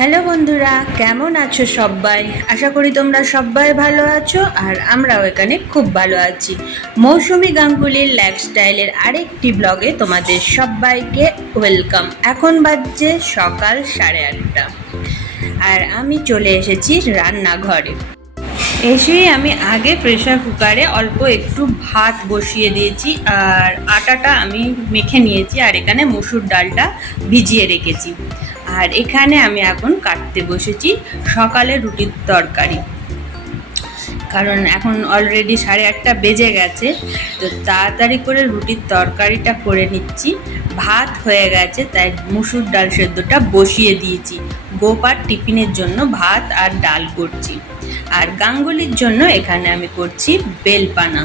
Hello বন্ধুরা, কেমন আছো সবাই? আশা করি তোমরা সবাই ভালো আছো আর আমরাও এখানে খুব ভালো আছি। মৌসুমী গাঙ্গুলির লাইফস্টাইলের আরেকটি ব্লগে তোমাদের সবাইকে ওয়েলকাম। এখন বাজছে সকাল 8:30 আর আমি চলে এসেছি রান্নাঘরে। এসেই আমি আগে প্রেসার কুকারে অল্প একটু ভাত বসিয়ে দিয়েছি আর আটাটা আমি মেখে নিয়েছি আর এখানে মসুর ডালটা ভিজিয়ে রেখেছি। আর এখানে আমি এখন কাটতে বসেছি সকালে রুটির তরকারি, কারণ এখন অলরেডি 8:30 বেজে গেছে, তো তাড়াতাড়ি করে রুটির তরকারিটা করে নিচ্ছি। ভাত হয়ে গেছে তাই মুসুর ডাল সেদ্ধটা বসিয়ে দিয়েছি। গোপার টিফিনের জন্য ভাত আর ডাল করছি, আর গাঙ্গুলির জন্য এখানে আমি করছি বেলপানা।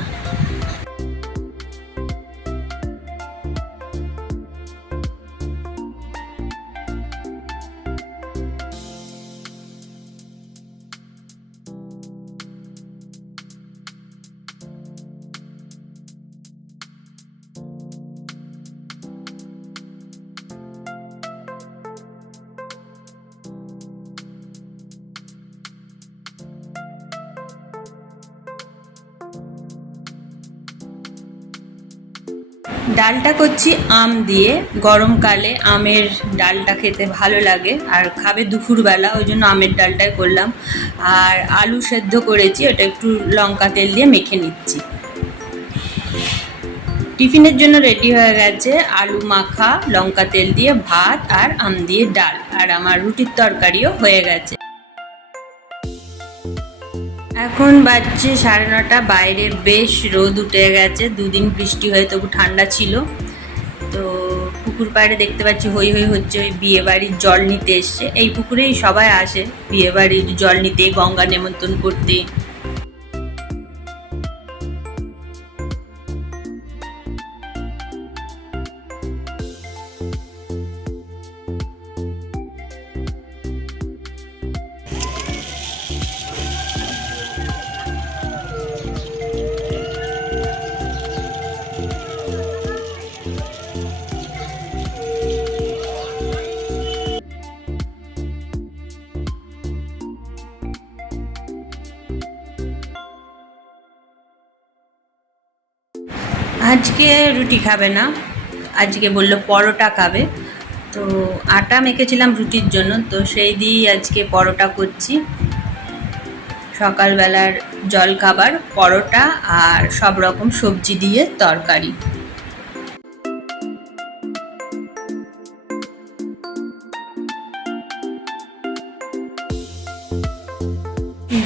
ডালটা করছি আম দিয়ে। গরমকালে আমের ডালটা খেতে ভালো লাগে আর খাবে দুপুরবেলা, ওই জন্য আমের ডালটাই করলাম। আর আলু সেদ্ধ করেছি, ওটা একটু লঙ্কা তেল দিয়ে মেখে নিচ্ছি। টিফিনের জন্য রেডি হয়ে গেছে আলু মাখা, লঙ্কা তেল দিয়ে ভাত আর আম দিয়ে ডাল, আর আমার রুটির তরকারিও হয়ে গেছে। এখন বাজছে 9:30, বাইরে বেশ রোদ উঠে গেছে। দুদিন বৃষ্টি হয়ে তবু ঠান্ডা ছিল। তো পুকুর পাড়ে দেখতে পাচ্ছি হই হই হচ্ছে, ওই বিয়ে বাড়ির জল নিতে এসছে। এই পুকুরেই সবাই আসে বিয়ে বাড়ির জল নিতে, গঙ্গা নেমন্তন্ন করতে। আজকে রুটি খাবে না, আজকে বললো পরোটা খাবে। তো আটা মেখেছিলাম রুটির জন্য, তো সেই দিয়েই আজকে পরোটা করছি। সকালবেলার জল খাবার পরোটা আর সব রকম সবজি দিয়ে তরকারি।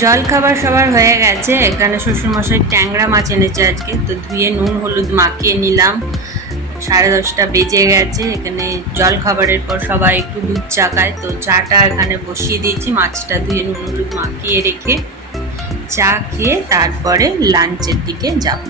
জল খাবার সবার হয়ে গেছে। এখানে শ্বশুরমশাই ট্যাংরা মাছ এনেছে আজকে, তো ধুয়ে নুন হলুদ মাখিয়ে নিলাম। 10:30 বেজে গেছে। এখানে জল খাবারের পর সবাই একটু দুধ চা খায়, তো চাটা এখানে বসিয়ে দিয়েছি। মাছটা ধুয়ে নুন হলুদ মাখিয়ে রেখে চা খেয়ে তারপরে লাঞ্চের দিকে যাব।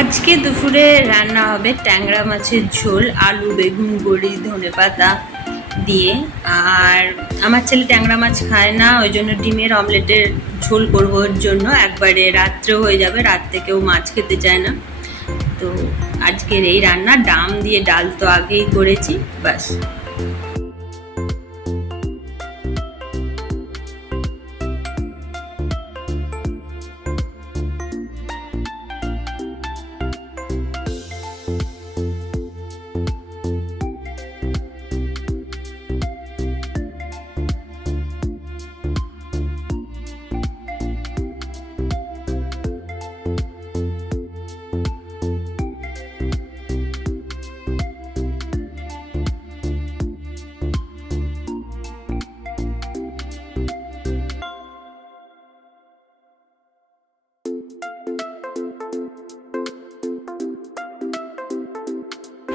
আজকে দুপুরে রান্না হবে ট্যাংরা মাছের ঝোল, আলু বেগুন বড়ি ধনেপাতা দিয়ে। আর আমার ছেলে ট্যাংরা মাছ খায় না, ওই জন্য ডিমের অমলেটের ঝোল করবো। ওর জন্য একবারে রাত্রেও হয়ে যাবে, রাত থেকেও মাছ খেতে চায় না। তো আজকের এই রান্না, ডাম দিয়ে ডাল তো আগেই করেছি, ব্যাস।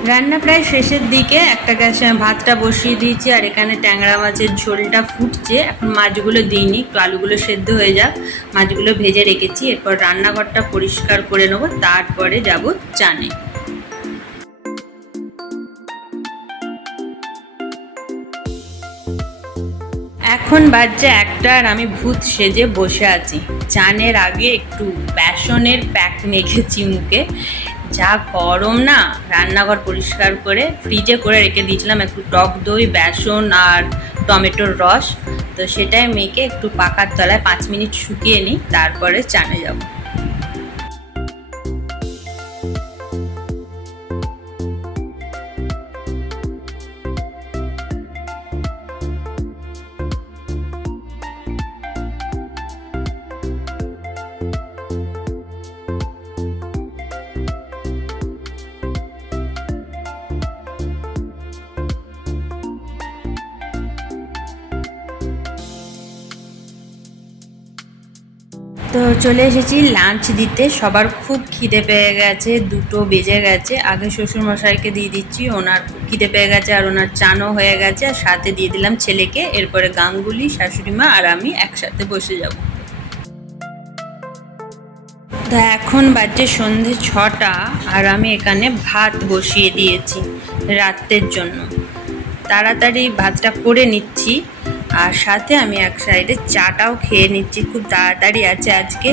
রান্না প্রায় শেষের দিকে, একটা গ্যাসে ভাতটা বসিয়ে দিয়েছি আর এখানে ট্যাংরা মাছের ঝোলটা ফুটছে। এখন মাছগুলো দিইনি, একটু আলুগুলো সেদ্ধ হয়ে যাক, মাছগুলো ভেজে রেখেছি। এরপর রান্নাঘরটা পরিষ্কার করে নেবো, তারপরে যাব চানে। এখন বাজছে 1টা আর আমি ভূত সেজে বসে আছি। চানের আগে একটু বেসনের প্যাক মেখেছি মুখে। যা গরম না, রান্নাঘর পরিষ্কার করে ফ্রিজে করে রেখে দিয়েছিলাম একটু টক দই, বেসন আর টমেটোর রস। তো সেটাই মেখে একটু পাখার তলায় 5 মিনিট শুকিয়ে নিই, তারপরে চানে যাব। তো চলে এসেছি লাঞ্চ দিতে। সবার খুব খিদে পেয়ে গেছে, 2টো বেজে গেছে। আগে শ্বশুরমশাইকে দিয়ে দিচ্ছি, ওনার খুব খিদে পেয়ে গেছে আর ওনার চানও হয়ে গেছে, আর সাথে দিয়ে দিলাম ছেলেকে। এরপরে গাঙ্গুলি, শাশুড়িমা আর আমি একসাথে বসে যাব। তো এখন বাজছে সন্ধে 6টা আর আমি এখানে ভাত বসিয়ে দিয়েছি রাতের জন্য। তাড়াতাড়ি ভাতটা করে নিচ্ছি আর সাথে আমি এক সাইডে চাটাও খেয়ে নিচ্ছি। খুব তাড়াতাড়ি আছে আজকে।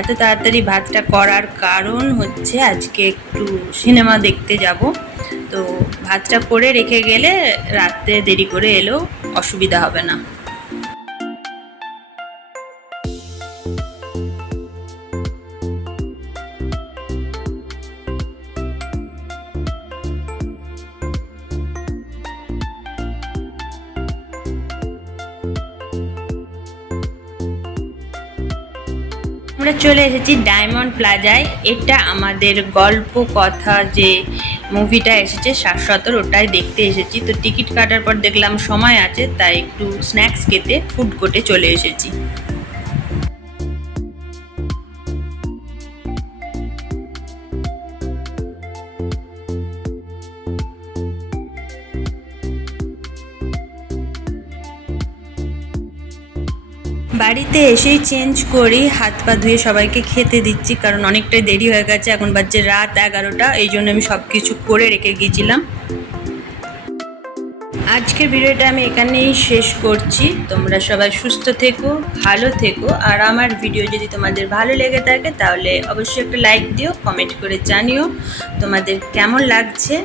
এত তাড়াতাড়ি ভাতটা করার কারণ হচ্ছে আজকে একটু সিনেমা দেখতে যাব। তো ভাতটা করে রেখে গেলে রাতে দেরি করে এলেও অসুবিধা হবে না। আমরা চলে এসেছি ডায়মন্ড প্লাজায়। এটা আমাদের গল্প কথা যে মুভিটা এসেছে শাশ্বতর, ওটাই দেখতে এসেছি। তো টিকিট কাটার পর দেখলাম সময় আছে, তাই একটু স্ন্যাক্স খেতে ফুড কোর্টে চলে এসেছি। বাড়িতে এসেই চেঞ্জ করি, হাত পা ধুয়ে সবাইকে খেতে দিচ্ছি, কারণ অনেকটাই দেরি হয়ে গেছে। এখন বাজছে রাত 11টা, এই জন্য আমি সব কিছু করে রেখে গিয়েছিলাম। আজকের ভিডিওটা আমি এখানেই শেষ করছি। তোমরা সবাই সুস্থ থেকো, ভালো থেকো, আর আমার ভিডিও যদি তোমাদের ভালো লেগে থাকে তাহলে অবশ্যই একটা লাইক দিও, কমেন্ট করে জানিও তোমাদের কেমন লাগছে।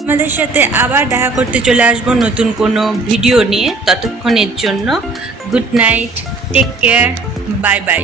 তোমাদের সাথে আবার দেখা করতে চলে আসবো নতুন কোনো ভিডিও নিয়ে। ততক্ষণের জন্য good night, take care, bye by.